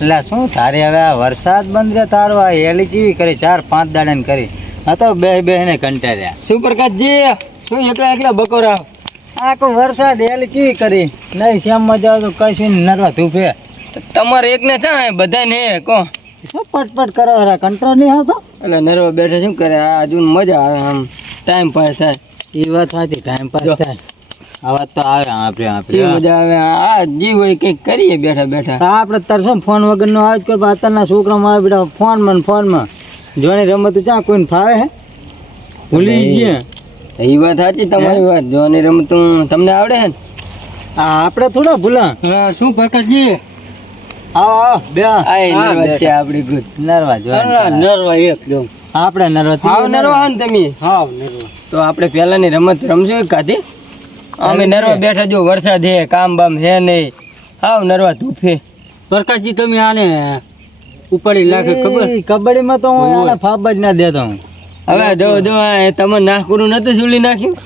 એટલે શું તારે હવે આ વરસાદ બંધ રહે તારો આ હેલી ચીવી કરી 4-5 દાડાને કરી આ તો બે ને કંટાળ્યા. શું પ્રકાશજી શું એકલા એકલા બકોરા આખો વરસાદ હેલી ચીવી કરી નહીં શ્યામ મજા આવે તો કશું નરવા ધૂપે તમારે એકને ચા બધા ને કો શું પટપટ કરો કંટ્રોલ નહીં આવતો એટલે નરવા બેઠા શું કરે આ હજુ મજા આવે આમ ટાઈમ પાસ થાય. એ વાત સાચી ટાઈમ પાસ થાય આવા તો આવે આપણે મજા આવે આ જીવ હોય કંઈક કરીએ બેઠા બેઠા. આપણે તાર શું ફોન વગરનો આજ કર અત્યારના છોકરામાં આવે બેટા ફોનમાં જોની રમત ચા કોઈને ફાવે હે ભૂલી ગયા. એ વાત સાચી તમારી વાત. જોવાની રમતું તમને આવડે હે ને? આપણે થોડા ભૂલા. શું પ્રકાશજી આવો બે છે આપડી ગુડ નરવા નરવા એકદમ આપણે નરવા નરવા ને તમે તો આપણે પેલાની રમત રમશું કાધી અમે નરવા બેઠા જો વરસાદ હે કામ બામ હે નહીં હાવ નરવા ધૂફે. પ્રકાશજી તમે આને ઉપાડી લાગે ખબર કબડ્ડીમાં તો હું ફાબ જ ના દેતો હું. હવે જો તમે નાખું નતું સુલી નાખ્યું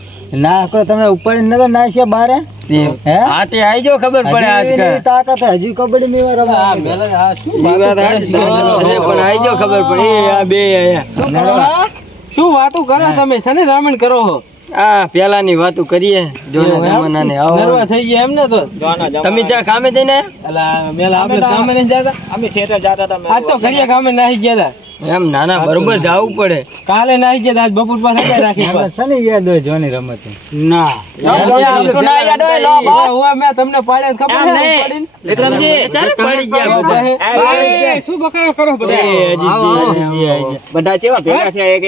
ના કરો તમે ઉપાડી નતો નાખ્યા બારે હા તે આવી જો ખબર પડે આજકાલ તાકાત હજી કબડ્ડી મેં પણ આવી જો ખબર પડે આ બે શું વાતો કરો તમે શને રામણ કરો છો? આ પેલાની વાતો કરીએ જોના જમાનાને નરવા થઈ ગયા એમને તો તમે ત્યાં કામે જઈને મેલા આપણે કામે નહીં જતા અમે શેઠે જતા હતા આજ તો ઘડિયા કામે નાહી ગયા હતા એમ નાના બરોબર જવું પડે. કાલે નાહી ગયા આજ બપોર પાસે રાખી છે ને યાદ હોય જોની રમત ના મેં તમને પાડ્યા ખબર પડી ગયા શું બકારો કરો બધા કેવા ભેગા થયા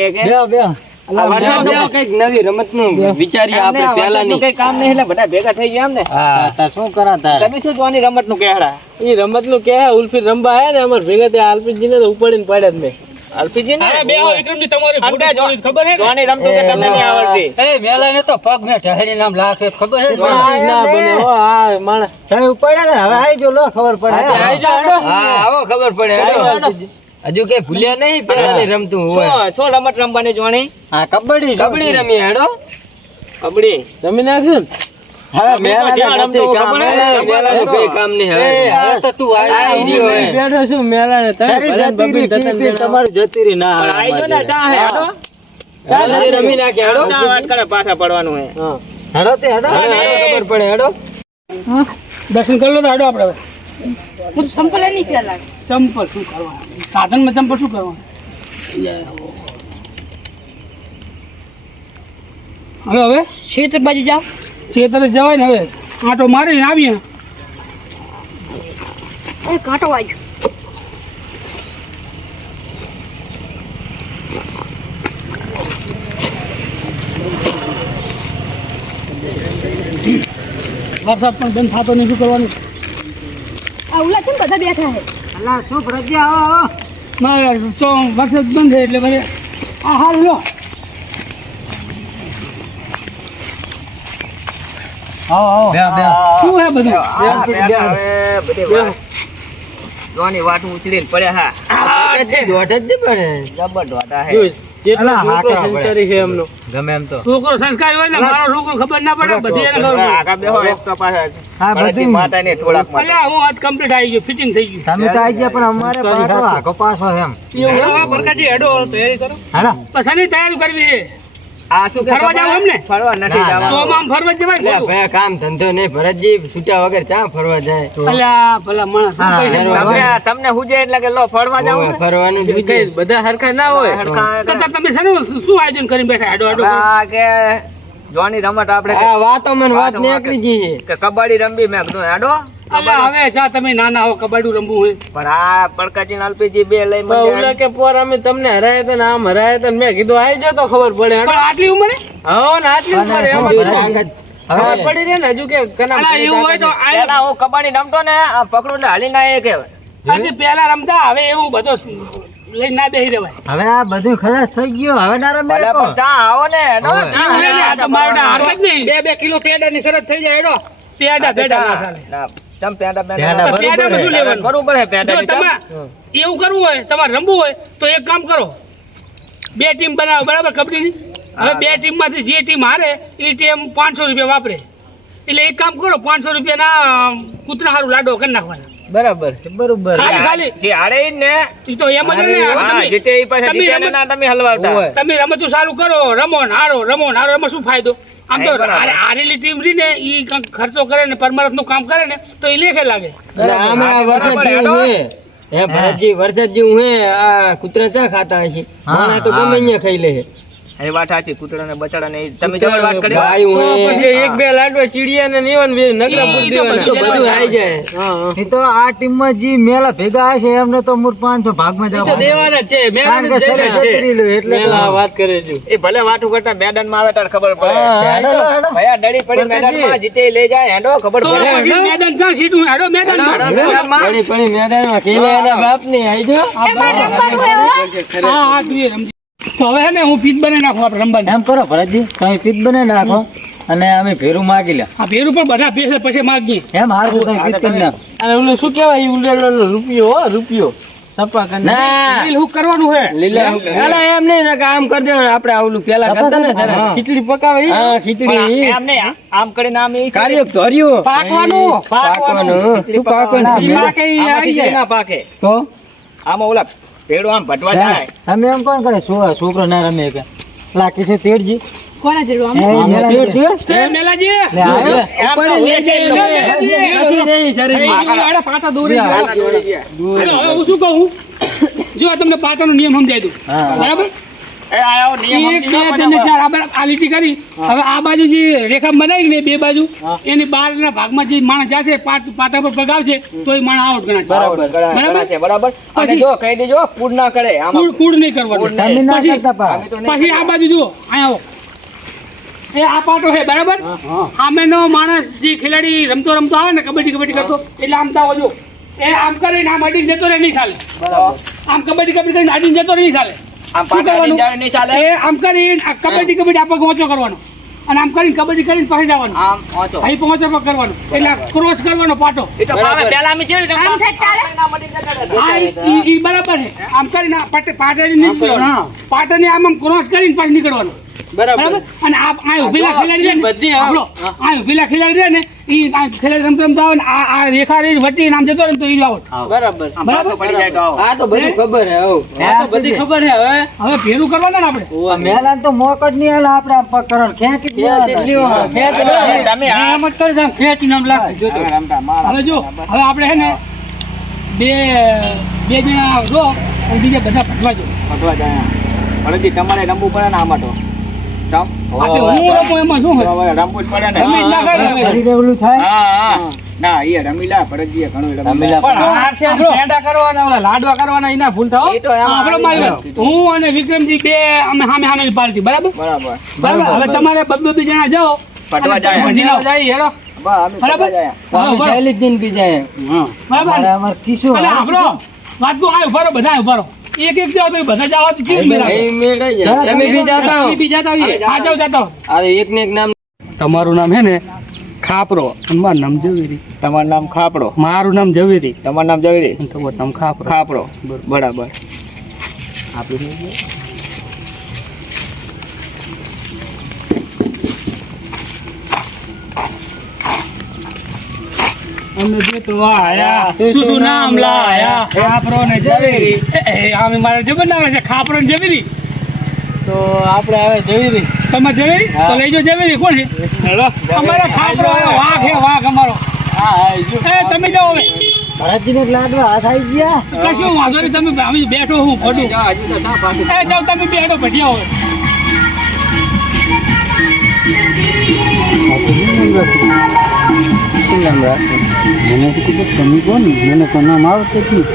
કઈક નવી રમત નું વિચારીએ આપણે પેલાની કઈ કામ નહીં એટલે બધા ભેગા થઈ ગયા એમ ને. હા શું કરાતા તમે શું જોવાની રમત નું કહેડા એ રમત નું કે ઉલ્ફી રમવા હે ને અમાર ભેગા તે આલપીજી ને ઉપાડીને પાડ્યા મેં અલ્પીજી ને બે વિક્રમજી તમારી ફોટા જોઈ ખબર હે જોવાની રમતો કે તમને નહીં આવડતી એ મેલા ને તો પગ મે ઠહેડી નામ લાખે ખબર હે ના બને હો આ માણસ તમે ઉપાડ્યા ને હવે આવી જો લો ખબર પડે આવી જાઓ હા આવો ખબર પડે હજુ કઈ ભૂલ્યા નહીં પેલા રમતું હોય શું રમત રમવાની જોવાની હા કબડ્ડી રમી હેડો કબડ્ડી તમે નાખ્યું હવે મેલા નથી કામ મેલાનું કઈ કામ નહીં હવે તો તું આવી રહ્યો હે બેઠો છું મેલા ને તમારું જતીરી ના આવી જો ને ચા હેડો રમી નાખે હેડો ચા વાટ કરે પાછા પડવાનું હે હેડો તે હેડો ખબર પડે હેડો દર્શન કરી લો તો હેડો આપણે હું ચંપલ નહીં પહેલા ચંપલ શું કરવાનું સાધનમાં ચંપલ શું કરવાનું હવે ખેતર બાજુ જાઓ ખેતરે જવાય ને હવે આંટો મારીને આવીએ એ કાંટો વાગ્યો વરસાદ પણ બંધ થતો નહીં શું કરવાનું આ ઉલા કેમ બધા બેઠા છે અલા શું પ્રજ્ઞા આવો મારે વરસાદ બંધ છે એટલે મને આ હાલ લો આવો શું હે બધું જોવાની વાટ ઉછળીને પડ્યા હા દોઢ જ પડે જબર દોઢા હે ગમે એમ તો છોકરો સંસ્કારી હોય ને મારો છોકરો ખબર ના પડે બધી એને ખબર આગા બેહો એક તો પાછા હા બધી માતાને થોડાક માં અલ્યા હું આજ કમ્પ્લીટ આવી ગયો ફિટિંગ થઈ ગયું તમે તો આવી ગયા પણ અમારે પાછો આખો પાછો એમ એવું પ્રકાશજી હેડો તૈયારી કરો હેડો પછી એની તૈયારી કરવી છે આ શું ફરવા જાવ એમ ને ફરવા નથી જવાનું ચોમામ ફરવા જવાય ભાઈ કામ ધંધો નહીં ભરતજી છૂટ્યા વગર ચા ફરવા જાય અલ્યા ભલા માણસ શું કહે છે? તમને હુજે એટલે કે લો ફરવા જાવ ફરવાનું બધા હરખા ના હોય કરતા તમે શેનું શું આયોજન કરીને બેઠા હેડો હેડો કે જોવાની રમત આપણે આ વાતો મને વાત નીકળી ગઈ કે કબડ્ડી રમવી મેં કીધું હેડો અલ્યા હવે જા તમે નાના હો કબડ્ડી રમવું હોય પણ આ પડકાજી અલ્પીજી બે લઈ ઓલા કે પોર અમે તમને હરાયા હતા ને આમ હરાયા હતા મેં કીધું આવી જાવ તો ખબર પડે પણ આટલી ઉંમરે હો ને આટલી ઉંમરે હવે પડી રે ને હજુ કે કના એવું હોય તો પેલા હું કબડ્ડી રમતો ને આ પકડું ને હાલી ના એ કે આજે પેલા રમતા હવે એવું બધો લઈ ના બેહી રહેવાય હવે આ બધું ખલાસ થઈ ગયું હવે ના રમે ચા આવો ને હેડો બે કિલો પેડા ની શરત થઈ જાય હેડો પેડા ના ચાલે તમ પેડા પેડા શું લેવાનું બરોબર હે પેડા એવું કરવું હોય તમારે રમવું હોય તો એક કામ કરો બે ટીમ બનાવો બરાબર કબડ્ડીની હવે બે ટીમમાંથી જે ટીમ હારે એ ટીમ 500 રૂપિયા વાપરે એટલે એક કામ કરો 500 રૂપિયાના કૂતરા હારું લાડો કરી નાખવાના બરાબર છે, બરોબર છે. ખાલી જે હારે ઈ ને ઈ તો એમ જ ને હા, જીતે ઈ પાસે તમે જીતે રમત- ના તમે હલવાતા ઓય. તમે રમતું ચાલુ કરો રમો ને હારો એમાં શું ફાયદો આમ તો હા, બરાબર. હારેલી ટીમ રહી ને ઈ કંઈક ખર્ચો કરે ને પરમારથ નું કામ કરે ને તો ઈ લેખે લાગે એટલે આમે આ વરસાદ બરાબર, જેવું હે હે ભરતજી વરસાદ જેવું હે આ કૂતરા ચા ખાતા હશે માણા તો ગમે અહીંયા ખાઈ લે એ વાત સાચી કૂતરા ને બચાડા ને તમે જબર વાત કરી ગાયું હે પછી એક બે લાડવા ચીડિયા ને નીવન બે નગરા પૂરી તો દેવાના. બધું આવી જાય હા, એ તો આ ટીમમાં જે મેલા ભેગા હશે એમને તો મૂળ 500 ભાગમાં તો જવાનું. દેવાના જ છે કારણ કે શરીર જતરી લ્યો એટલે તો. મેલા વાત કરે છે. એ ભલે વાટું કરતા મેદાન માં આવે તારે ખબર પડે હેડો, હેડો. ભયા ડળી પડી મેદાન માં જીતે ઈ લઈ જાય હેડો ખબર તો પડે પછી મેદાન ચા સીટું હેડો મેદાનમાં પડી પડી મેદાનમાં કેવા એના બાપ ની આવી જો હા તું એ રમજી તો હવે હે ને હું પીચ બનાવી નાખું આપણે રમવાની એમ કરો ભરતજી તમે પીત બનાવી નાખો અને અમે ભેરું માગી લે આ ભેરું પણ બધા બેસે પછી માગીએ એમ હાર તો તમે પીત કરી નાખો. અને ઓલું શું કહેવાય ઈ ઉલેલો રૂપિયો હો રૂપિયો સપા કરીને ના ડીલ હું કરવાનું હે લીલા અલા એમ નહીં ને કે આમ કરી દેવાનું આપણે આવલું પેલા કરતા ને જરા. ખીચડી પકાવે ઈ? હા ખીચડી એમ નહીં આમ કરીને આમ ઈ કાર્યો ધર્યું પાકવાનું પાકવાનું શું પાકવાનું? ઈ પાકે ઈ આમાં આવી ખીચડી જાય ના પાકે તો આમાં ઓલા પેડો આમ ભટવા જાય અમે એમ કોણ કરે છોકરો ના રમે કે લાકી છે તેડજી કોના જેવું એ મેલા તેડ. એ મેલાજી લે આવ્યો. ઉપર લઈ જાય કશી નહીં શરીરમાં. આડા પાટા દોરી હવે હું શું કહું જો આ તમને પાટાનો નિયમ સમજાય દઉં હા. બરાબર એ આયો નિયમ એક સમજી બે લો ત્રણ ને ચાર આ આ લીટી કરી હવે આ બાજુ જે રેખા બનાવી ને બે બાજુ એની બહારના ભાગમાં જે માણસ જશે પાટા પર પગાવશે તો એ માણસ આઉટ ગણાશે બરાબર ગણા છે બરાબર અને પછી- જો કહી દેજો કૂડ ના કરે આમાં કૂડ નહીં કરવાનું તમે ના પછી- કરતા પા. પછી આ બાજુ જુઓ અહીંયા આવો એ આ પાટો છે બરાબર આમેનો માણસ જે ખેલાડી રમતો આવે ને કબડ્ડી કરતો એટલે આમ તાવો જો એ આમ કરીને આમ અડીને જતો રહે નહીં ચાલે આમ કબડ્ડી કરીને અડીને જતો રહે નહીં ચાલે આમ શું પાટા કરવાનું? જાય નહીં ચાલે એ આમ કરીને આ કબડ્ડી આપણે પહોંચો કરવાનો અને આમ કરીને કબડ્ડી કરીને પાછી જવાનું આમ પહોંચો અહીં પહોંચો પર કરવાનું એટલે ક્રોસ કરવાનો પાટો એ તો પાવે પહેલા અમે જેવી રીતે આમ થાય ચાલે આ ઈ બરાબર છે આમ કરીને આ પાટાની નહીં નીકળવાનું પાટાને આમ ક્રોસ કરીને પાછી નીકળવાનું બરાબર બરાબર અને આ ઉભેલા ખેલાડી છે ને, બધી હા. સાંભળો, આ ઉભેલા ખેલાડી છે ને ઈ આ ખેલાડી રમતા આવે ને આ રેખા રહી વટી નામ જતો રહે ને તો ઈ આઉટ બરાબર આમ પાછો પડી જાય તો આવો આ તો બધું ખબર હે હવ. આ તો બધી ખબર છે હવે હવે ભેરું કરવાના ને આપણે આ મેલાને તો મોક જ નહીં હાલે આપણે આમ પગ કરવાનો. ખેંચી જ દેવાના. લ્યો, ખેંચ લો. તમે આ એમ જ કરી દે, આમ ખેંચીને આમ લાગતું જોતો. રમતા મારા હવે જો હવે આપણે હે ને બે જણા જો અને બીજા બધા ભટવા જો ભટવા જાય ભરતજી તમારે રમવું પડે ને આમાં તો ચમ આપણે હું રમું એમાં શું હોય હવે રમવું જ પડે ને રમી જ નાખાય ને હવે. શરીર એવલું થાય હા ના એ રમીલા ભરતજીએ ઘણું રમીલા. પણ હાર છે ને પેંડા કરવાના ઓલા લાડવા કરવાના એના ભૂલતા હો એ તો એમાં આપણે આવી મારી વાત. હું અને વિક્રમજી બે અમે સામે પાલતી બરાબર બરાબર બરાબર હવે તમારે બબ્બે જણા જાઓ ભટવા અને જાય. ભજી લાવો. જાય હેડો બસ અમે બરાબર ભટવા જાય અમે ચાલી જ દિન પી જાય બરાબર અમારે અમારે કિસ્સો અને આપણો વાત કો આયો ભરો બધા આયો ભરો એક જાઓ તો બધા જાઓ તો કેવી મેળા એ મેળાઈ જાય તમે બી જાતા હો. બી જાતા હોઈએ. આ જાઓ જાતા હો. આ એક ને એક નામ તમારું નામ હે ને ખાપરો અને મારું નામ ઝવેરી તમારું નામ ખાપડો મારું નામ ઝવેરી તમારું નામ જવડી અને તમારું નામ ખાપરો ખાપડો બરાબર અમને જે તો આયા શું નામ લાયા ખાપરો ને ઝવેરી આમે મારે જબર નામ છે ખાપરો ને ઝવેરી તો આપણે હવે જવી રહી તમારે ઝવેરી તો લઈજો ઝવેરી કોણ છે અમારો ખાપરો વાઘ હે વાઘ અમારો એ તમે જાઓ હવે ભરતજીને એક લાડવા હાથ આવી ગયા. કશું વાંધો નહીં તમે અમે બેઠો હું ફટું એ જાઓ તમે બેઠો ભટિયા હવે શું નામ રાખે મને તો કીધું તમે કોણ મને તો નામ આવતું જ નહીં.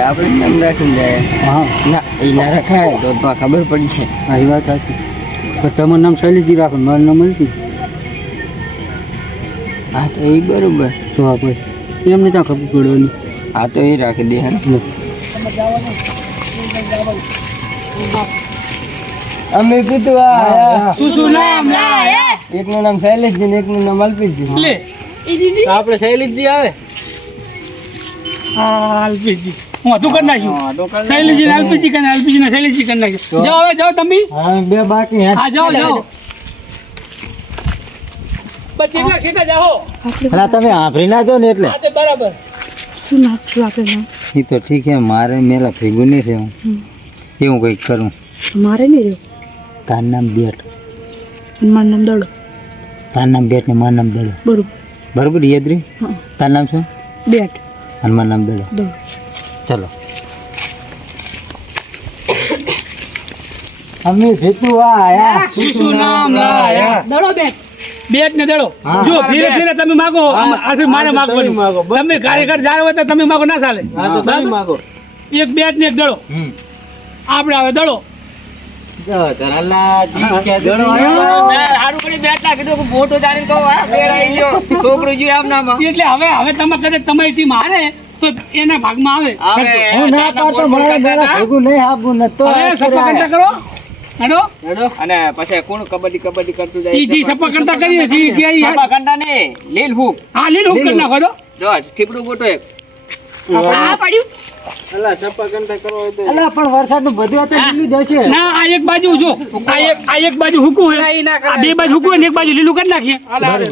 આપણે નામ રાખીને જાય હા ના એ ના રખાય તો તો ખબર પડી છે આ વાત સાચી તો તમારું નામ શૈલીજી રાખો મારું નામ અલ્પી. હા તો એ બરોબર તો આ પછી એમને ત્યાં ખબર પડવાની. હા તો એ રાખી દે હેડ. અમે કીધું આ શું નામ લાયા એકનું નામ શૈલેષજી ને એકનું નામ અલ્પિતજી લે તો આપણે શૈલીજી આવે એલપીજી હું હતું કરી નાખ્યું શૈલીજી ને એલપીજી કરીને એલપીજી ને શૈલીજી કરી નાખ્યું જાઓ હવે જાઓ તમે હા બે બાકી હે. હા જાઓ જાઓ બસ એટલા સીધા જાઓ અલા તમે આભરી ના દો ને એટલે હા તે બરાબર શું નાખશું આપણે નામ? એ તો ઠીક છે મારે મેલા ભેગું નહીં થયું એવું કંઈક કરું. મારે નહીં રહ્યું. તાર નામ બેટ, અને મારું નામ દડો. તાર નામ બેટ ને મારું નામ દડો. બરોબર. બરોબર યાદ રહ્યું? હા. તાર નામ શું? બેટ અને મારું નામ દડો. દડો. ચલો અમે ભેટું આયા. શું નામ લાયા? દડો બેટ. બેટ ને દડો. હા. જો ફીરે ફીરે તમે માગો, આથી મારે માગવાનું. તમે કાર્યકર જાવ હોય તો તમે માગો ના ચાલે. હા તો તમે બરાબર? માગો. એક બેટ ને એક દડો. આપણે હવે દડો. હારું કરી બેટ ના કીધું કે ફોટો જાણીને કહો, આ બેટ આવી ગયો. છોકરું જોઈ આપનામાં. એટલે હવે તમે કદાચ તમારી ટીમ હારે તો એના ભાગમાં આવે. હું ના પાડતો મારે મેલા ભેગું નહીં આપવું ને તો હવે સપા કરતા કરો. હેડો. અને પછી કોણ કબડ્ડી કરતું જાય? ઈ જી સપા કરતા કરીએ જી કે ઈ સપા કંડા ને લીલ હુક. હા લીલ હુક કરી નાખો તો. જો ઠીપડું બોટો એક. આ પડ્યું. અલા સપા કંટા કરો હોય તો અલા પણ વરસાદનું બધું આ તો લીલું જ હશે. ના આ એક બાજુ જો આ એક બાજુ હુકું હે, આ બે બાજુ હુકું ને એક બાજુ લીલું કરી નાખીએ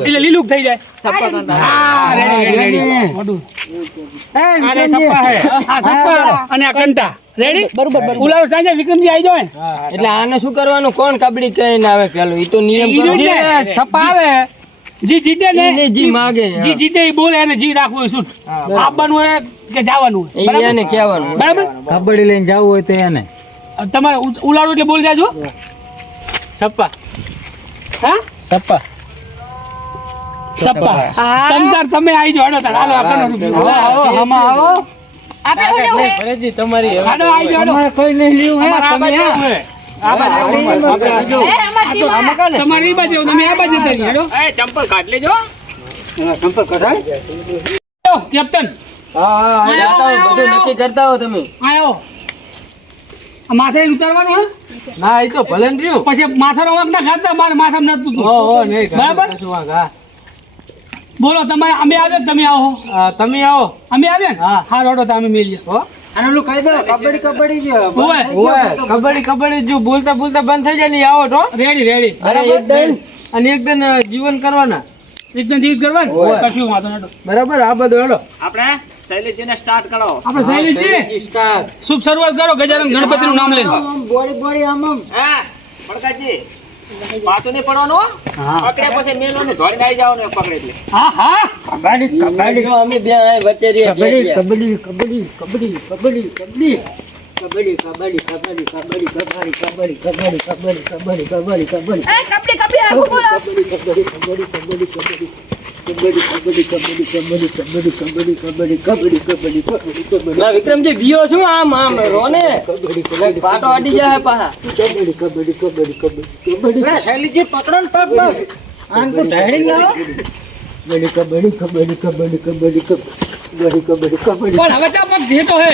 એટલે લીલું થઈ જાય. સપા કંટા. હા રેડી મોઢું. એ આ વિક્રમજી. સપ્પા હે, આ સપ્પા અને આ કંટા રેડી. બરોબર. ઉલાવ સાંજે વિક્રમજી આવી જાવ. એટલે આને શું કરવાનું? કોણ કબડ્ડી કહીને આવે પેલું? ઈ તો નિયમ કરો. સપ્પા આવે જી જીતે ને ઈને જી માગે. જી જીતે ઈ બોલે અને જી રાખવું હોય શૂટ. આપવાનું હોય કે જવાનું હોય. ઈ એને કહેવાનું. બરાબર. કબડ્ડી લઈને જવું હોય તો એને તમારે ઉલાડો એટલે બોલી જાજો. સપ્પા. હા સપ્પા. સપ્પા. તમતાર તમે આવી જાઓ. હેડો તાર. હાલો આ રૂપિયા. આવો આમાં આવો. આપણે શું જવું હે? ફરેજી તમારી હવે હેડો આવી જાઓ. તમારે કોઈ નહીં લીધું હે અમારે આ તમે બાજુ આ. હે. આ બાજુ. હે, અમારી ટીમ. તમારી ઈ બાજુ તમે આ બાજુ જતા હેડો. એ ચંપલ કાઢ લેજો. કેપ્ટન જાતા હોય, બધું નક્કી કરતા હો તમે. આયો. આ માથે ઉતારવાનું હે? ના એ તો ભલે ને રહ્યું. પછી માથાનો વાંક ના ખાતા મારે માથામાં નડતું હતું. હો નહીં બરાબર. કશું વાંક. હા બોલો તમારે અમે આવ્યા તમે આવો. તમે આવો. અમે આવ્યા ને હા રોડો તો અમે મળીએ. આને ઓલું કહી દો કબડ્ડી જ હોય. કબડ્ડી જો બોલતા બંધ થઈ જાય ને ઈ આવો તો રેડી રેડી. અરે એકદમ અને એકદમ જીવન કરવાના. એકદમ જીત કરવાનું કશું વાંધો નતો. બરાબર આ બધું હેડો. આપણે શૈલેષજીને સ્ટાર્ટ કરો. આપણે શૈલેષજી શુભ શરૂઆત કરો. ગજાનન ગણપતિનું નામ લઈને. બોડી આમ હા પડકાજી પાછો નહીં પડવાનો હો. પકડે પછી મેલોને ધોળીને આવી જવાનું એક પકડે એટલે. હા હા કબડ્ડી જો અમે બે અહીં વચ્ચે રહીએ. કબડ્ડી કબડ્ડી કબડ્ડી કબડ્ડી કબડ્ડી કબડ્ડી કબડ્ડી કબડ્ડી કબડ્ડી કબડ્ડી કબડ્ડી કબડ્ડી કબડ્ડી કબડ્ડી કબડ્ડી કબડ્ડી એ કપડી કપડી આખું બોલો. ના વિક્રમજી બીઓ શું આમ આમ રોને પાટો અડી જાય પાછા. શૈલીજી પકડો ને પગ પગ આમ તો ઢાળી લાવો કબડ્ડી કબડ્ડી કબડ્ડી કબડ્ડી કબડ્ડી કબડ્ડી કબડ્ડી પણ હવે ત્યાં પગ ધેતો હે.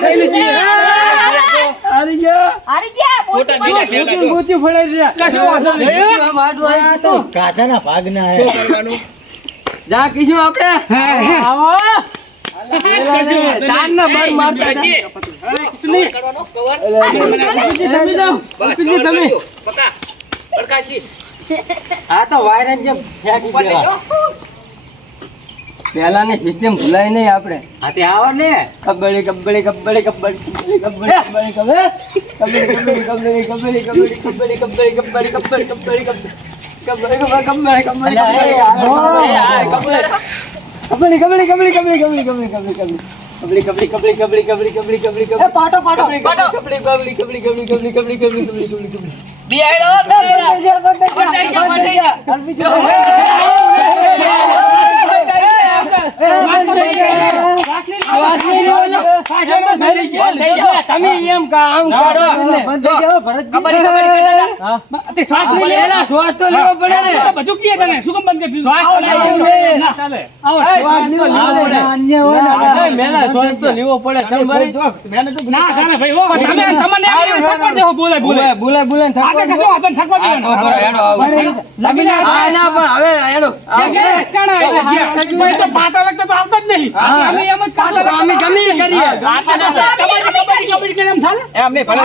શૈલેષજી હારી ગયા ખોટા બીજા ખેલા જો. કશું વાંધો નહીં. કાઢાના ભાગના હે જા કીશું આપણે આવો. તારના બર મારતા હતા. કરવાનો કવર. બસ કવર કરજો. પકા પડકાજી આ તો વાયરસ જેમ ફેંકી ઉપર દેવા લેજો. પહેલાની સિસ્ટમ ભૂલાય નહીં આપણે. હાથે આવો ને કબડ્ડી કબડ્ડી કબડ્ડી કબડ્ડી કબડ્ડી કબડ્ડી કબડ્ડી કબડ્ડી કબડ્ડી કબડ્ડી કબડ્ડી કબડ્ડી કબડ્ડી કબડ્ડી કબડ્ડી કબડ્ડી તમે એમ કામ કરો. બંધ થઈ જાઓ ભરતજી તે શ્વાસ લઈ લે. પેલા શ્વાસ તો લેવો પડે ને. બધું કીએ તને શું કેમ બંધ કરી દીધું? શ્વાસ લેવું ને. ના, ચાલે. આવો. શ્વાસ લેવો પડે. અન્ય હોય ને મેલા શ્વાસ તો લેવો પડે તમારી. ના ચાલે ભાઈ હો. તમે તમને એમ થકવા દેહો બોલાય બોલાય. બોલાય બોલાય આ તો કશું વાંધો નહીં, થકવા દેવાનું. હા ના પણ હવે હેડો ભાઈ તો પાટા લગતા તો આવતા જ નહીં. તો અમે ગમે એ કરીએ. કબડ્ડી કબડ્ડી કબડ્ડી કેમ ચાલે? એ અમને ભલે.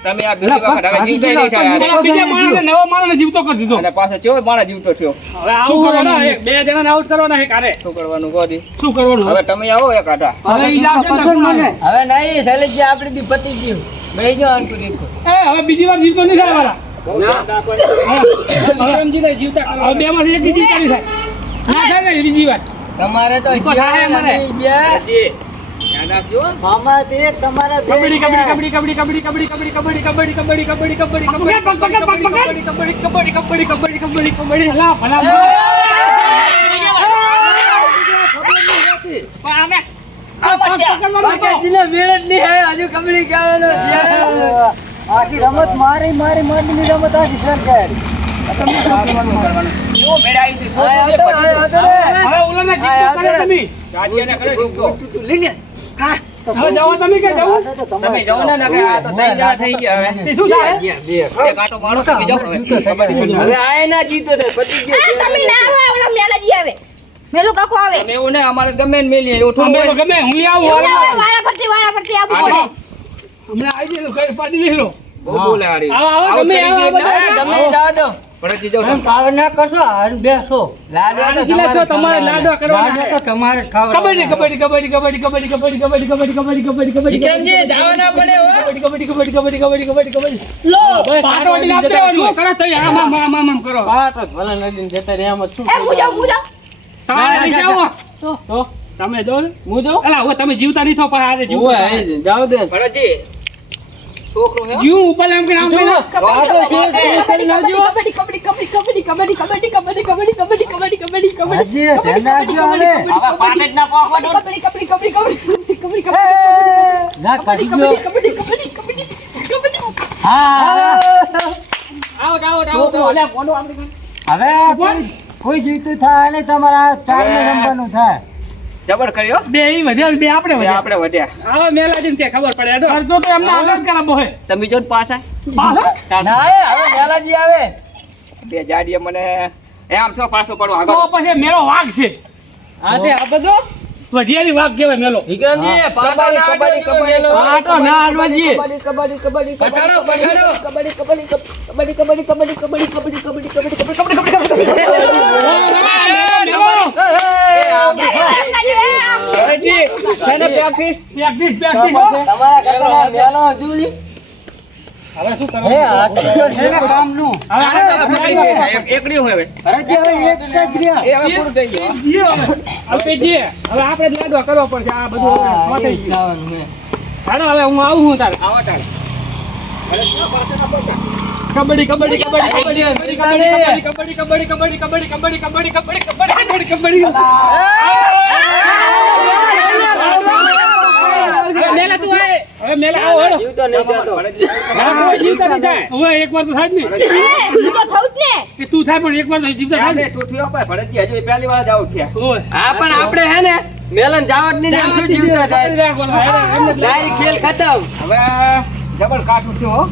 તમે આ બીજી વખત હવે જીવતો નહીં થાય પેલા બીજા માણસને નવા માણસને જીવતો કરી દીધો અને પાછો ચેવો માણસ જીવતો થયો હવે આવું કરવાનું બે જણાને આઉટ કરવાના છે કારે શું કરવાનું ગોદી શું કરવાનું હવે તમે આવો એક આટા હવે ઈ આવશે ને મને હવે નહીં શૈલેષજી આપણે બી પતી ગયું ભાઈ જો આંકુ દેખો હવે બીજી વાર જીવતો નહીં થાય વાળા હવે બે માંથી એક જીવતા નહીં થાય ના થાય ને બીજી વાર તમારે તો ઈકો થાય મને. ધ્યાન રાખજો મામા તે તમારા બે કબડ્ડી કબડ્ડી કબડ્ડી કબડ્ડી કબડ્ડી કબડ્ડી કબડ્ડી કબડ્ડી કબડ્ડી કબડ્ડી કબડ્ડી કબડ્ડી કબડ્ડી કબડ્ડી હલા ભલા બાકાજીને મેળ જ નહીં હે હજુ કબડ્ડી કહેવાનો આખી રમત મારી માટીની રમત આખી સરકાર કેવો મેળાઈ છે શું હવે ઓલાને જીવતો કરે તમે રાજ્યને કરે જીવતો હવે જાઓ તમે કે જાઓ તમે જાઓ ને નકે આ તો તઈ જા થઈ ગયા હવે તે શું થાય એક આટો મારો તમે જાઓ હવે હવે આય ના જીતો થાય પતી ગયો તમે ના આવે ઓલા મેલાજી આવે મેલો કાકો આવે તમે એવું ને અમારે ગમે ને મેલીએ ઉઠો અમે તો ગમે હું આવું એવું ના આવે, વારા ફરતી આવવું પડે હમણાં આવી જજો કઈ પાડી લેલો બહુ બોલે હારી આવો ગમે આવો તમે જાઓ તો પડતી જાઓ તમે. પાવર ના કરશો હાલ બેસો લાડવા તો ગિલા છો તમારે લાડવા કરવાના લાડવા છે. તો તમારે ખાવા કબડ્ડી કબડ્ડી કબડ્ડી કબડ્ડી કબડ્ડી કબડ્ડી કબડ્ડી કબડ્ડી કબડ્ડી કબડ્ડી કબડ્ડી વિક્રમજી જાવા ના પડે હો કબડ્ડી કબડ્ડી કબડ્ડી કબડ્ડી કબડ્ડી કબડ્ડી લો પાટો વડી લાવતે આવવાનું કરો તો આમ આમ આમ આમ કરો પાટો ભલે નદીને જતા રહ્યા એમ જ શું એ મુજાવ તમારે નહીં જાઓ તો તમે જો હું જો અલા હવે તમે જીવતા નહીં થો પણ આરે જીવ ઓય જાવ દે ભરતજી છોકરો હે જીવ ઉપર એમ કે આમ લઈને હાજી ધ્યાન રાખજો હવે હવે પાટે જ ના પોખવા દો ના કાઢી ગયો હા આવો હવે કોઈ જીવતું થાય નહીં તમારા 4 ને રમવાનું થાય જબર કર્યો બે ઈ વધ્યા બે આપણે બે વધ્યા આપણે વધ્યા આવો મેલાજીને તે ખબર પડે હેડો ખર્ચો તો એમને આગળ કરાવવો હે તમે જો ને પાછા ના હવે મેલાજી આવે બે જાડીએ મને એમ છો પાછો પડો તો આગળ પછી મેલો વાઘ છે આ તે આ બધો વઢિયાની વાઘ કહેવાય મેલો વિક્રમજી પાટો ના કબડ્ડી પાટો ના આડવા જઈએ પછાડો પછાડો ભરતજી છે ને પ્રેક્ટિસ પ્રેક્ટિસ તમારા કરતા મેલો હજુ હવે શું હે આ તો છે ને કામનું એકડી હોય હવે હરજી હવે એક જ રહ્યા એ હવે પૂરું થઈ ગયું હવે આપણે જ લાડવા કરવો પડશે આ બધું હવે થઈ ગયું હાલો હવે હું આવું હું તારે આવો તાર કબડ્ડી કબડ્ડી કબડ્ડી કબડ્ડી કબડ્ડી. કબડ્ડી કબડ્ડી કબડ્ડી કબડ્ડી કબડ્ડી કબડ્ડી કબડ્ડી કબડ્ડી મેલા તું આય હવે મેલા આવો હેડો જીવતો નહીં જતો જીવતા નહીં થાય હવે એકવાર તો થાય જ નહીં કે તું થાય પણ એકવાર તો જીવતા થાય ને ટૂઠી અપાય ભરતજી હજુ પહેલી વાર જ આવું થયા ઓય હા પણ આપણે હે ને મેલન જાવત નહીં જાય શું જીવતા થાય ડાયરેક્ટ ખેલ ખતમ હવે જબર કાઠું થયું હો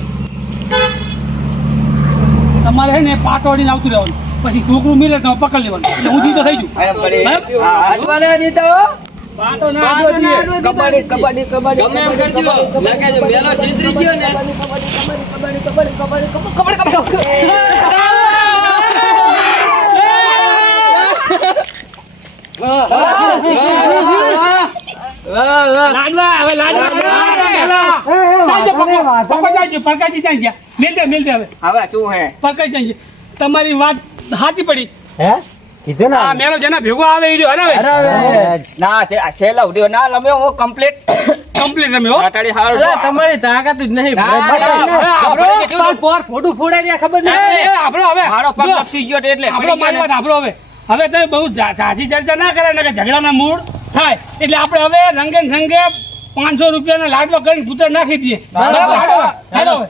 તમારે હે ને પાટોડીને આવતું રહેવાનું પછી છોકરું મિલે તો પકડ લેવાનું એટલે હું જીતો થઈ જઉં એમ કરી હટવા ના દીધા હો પાટો ના આડવો જોઈએ. કબડ્ડી કબડ્ડી કબડ્ડી ગમે એમ કરજો ના કે જો મેલો છેતરી ગયો ને લાડવા હવે લાડવા પરકાજી જાય ગયા મેલ દે હવે હવે શું હે પરકાજી જાય તમારી વાત સાચી પડી હે કીધું આ મેલો જેના ભેગો આવે એ હરાવે હરાવે ના છે આ સેલા ઉડ્યો ના લમ્યો હું કમ્પ્લીટ કમ્પ્લીટ રમે હો આટાડી હારું તમારી તાકાત જ નહીં ના, ભરતજી. ના, આપણો પોર ફોટું ફોડાઈ રહ્યા ખબર નહીં આપણો હવે મારો પગ જો, લપસી ગયો એટલે આપણો મારી વાત આપણો હવે તમે બહુ ઝાઝી ચર્ચા ના કરે ને કે ઝઘડાના મૂળ થાય એટલે આપણે હવે રંગે ને સંગે 500 રૂપિયાના લાડવા કરીને ભૂતર નાખી દઈએ બરાબર. હેડો હવે